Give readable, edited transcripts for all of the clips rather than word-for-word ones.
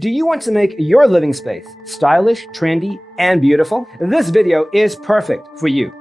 Do you want to make your living space stylish, trendy, and beautiful? This video is perfect for you.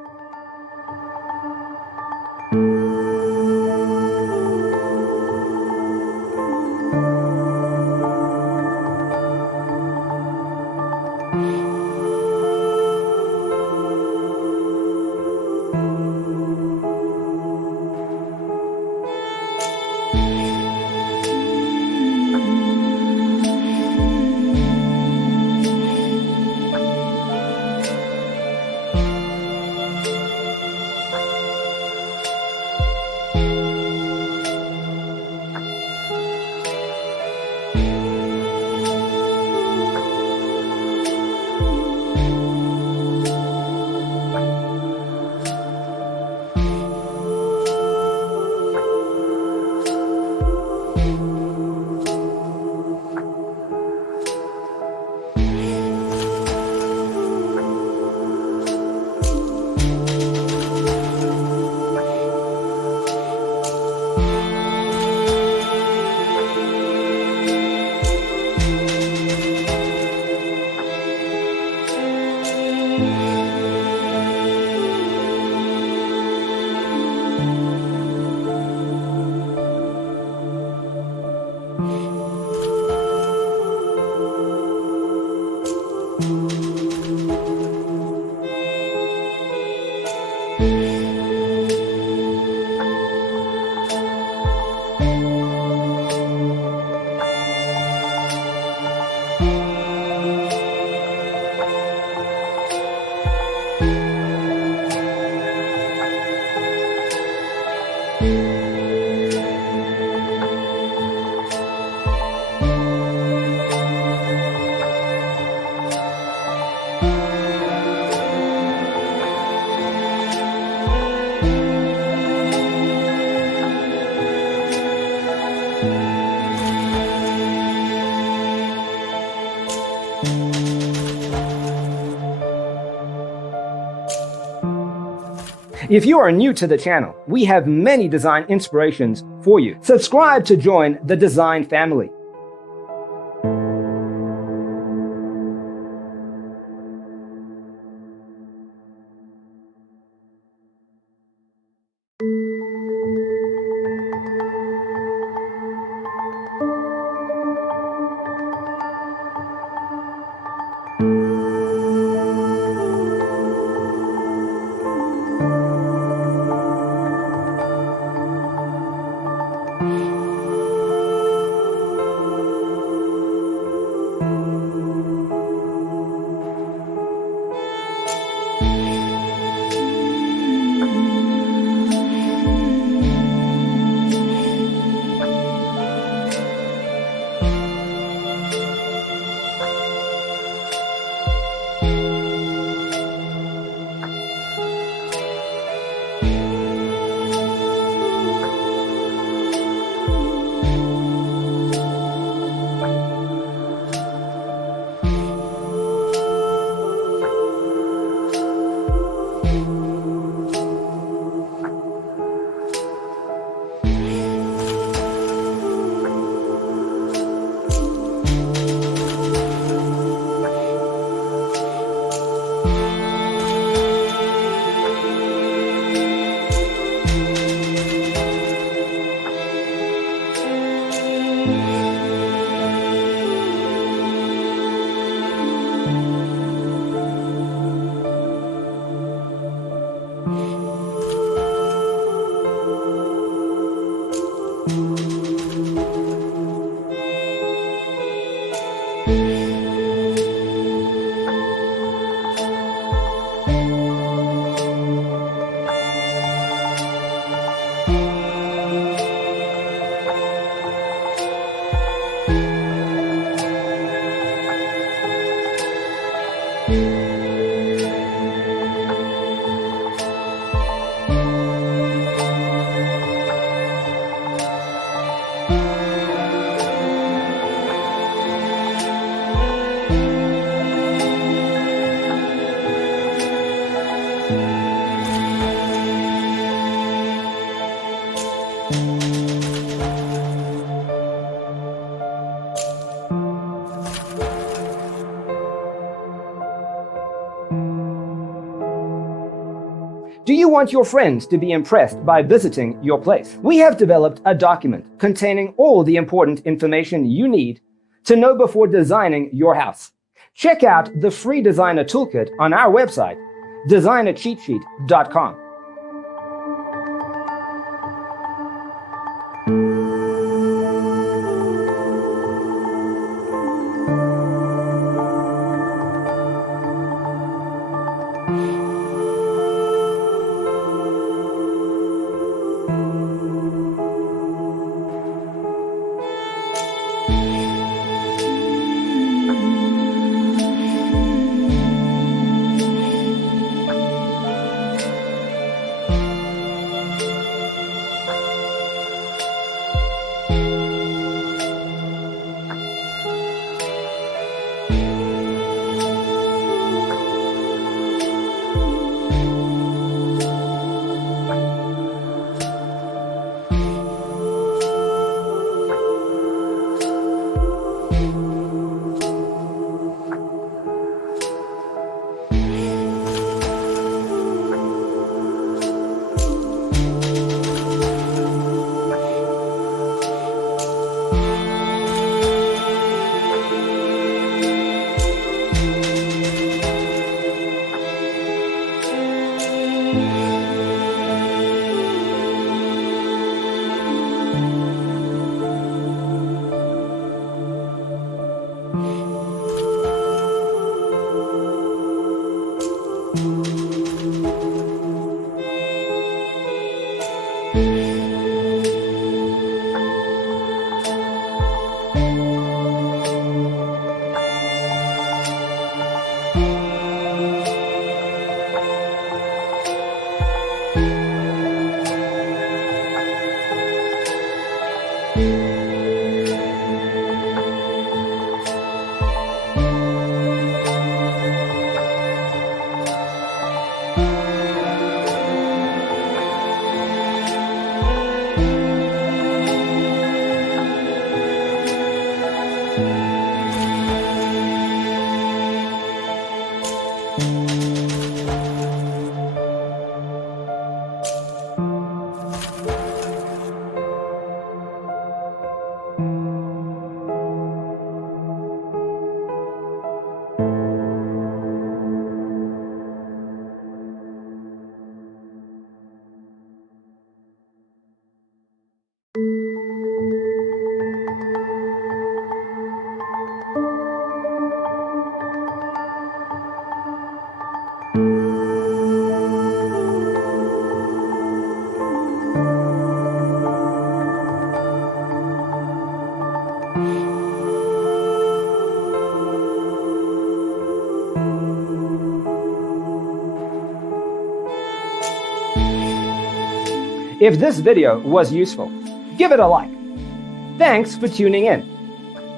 If you are new to the channel, we have many design inspirations for you. Subscribe to join the design family. Do you want your friends to be impressed by visiting your place? We have developed a document containing all the important information you need to know before designing your house. Check out the free designer toolkit on our website, designercheatsheet.com. If this video was useful, give it a like. Thanks for tuning in.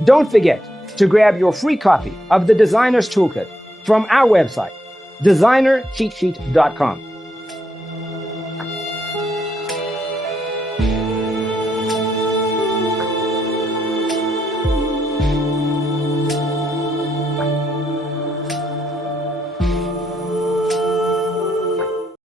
Don't forget to grab your free copy of the Designer's Toolkit from our website, designercheatsheet.com.